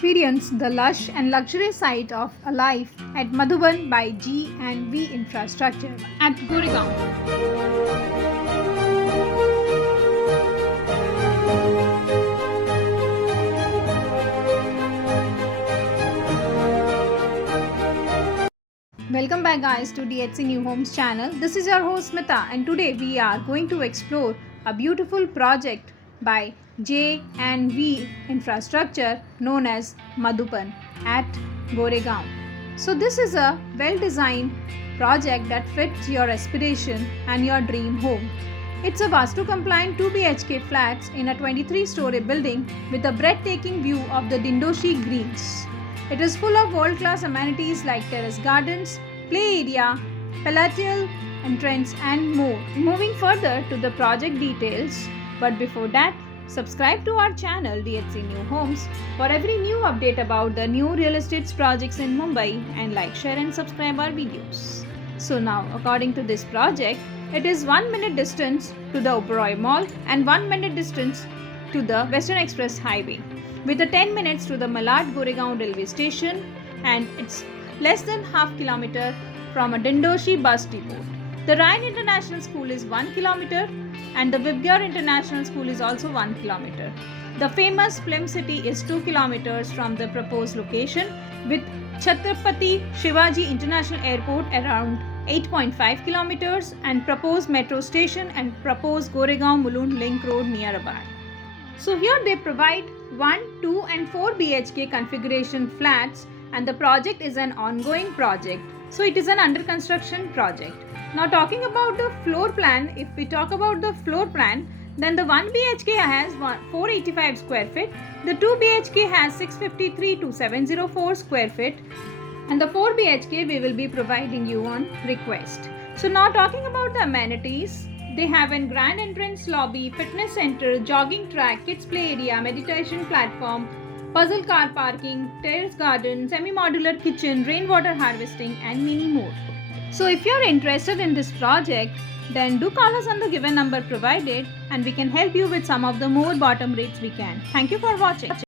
Experience the lush and luxurious site of a life at Madhuban by Jee and Vee Infrastructure at Goregaon. Welcome back guys to DHC New Homes channel. This is your host Smita and today we are going to explore a beautiful project by Jee and Vee Infrastructure known as Madhuban at Goregaon. So this is a well-designed project that fits your aspiration and your dream home. It's a Vastu compliant 2 BHK flats in a 23-story building with a breathtaking view of the Dindoshi Greens. It is full of world-class amenities like terrace gardens, play area, palatial entrance and more. Moving further to the project details, but before that, subscribe to our channel DHC New Homes for every new update about the new real estate projects in Mumbai and like, share and subscribe our videos. So now, according to this project, it is 1 minute distance to the Oberoi Mall and 1 minute distance to the Western Express Highway, with a 10 minutes to the Malad Goregaon railway station, and it's less than half kilometer from a Dindoshi bus depot. The Ryan International School is 1 kilometer and the Vibgyor International School is also 1 kilometer. The famous Film City is 2 kilometers from the proposed location, with Chhatrapati Shivaji International Airport around 8.5 kilometers and proposed metro station and proposed Goregaon Mulund Link Road nearby. So here they provide 1, 2 and 4 BHK configuration flats, and the project is an ongoing project. So it is an under construction project. Now talking about the floor plan, if we talk about the floor plan, then the 1 BHK has 485 square feet, the 2 BHK has 653 to 704 square feet, and the 4 BHK we will be providing you on request. So now talking about the amenities, they have a grand entrance lobby, fitness center, jogging track, kids play area, meditation platform, puzzle car parking, terrace garden, semi-modular kitchen, rainwater harvesting and many more. So if you are interested in this project, then do call us on the given number provided and we can help you with some of the more bottom rates we can. Thank you for watching.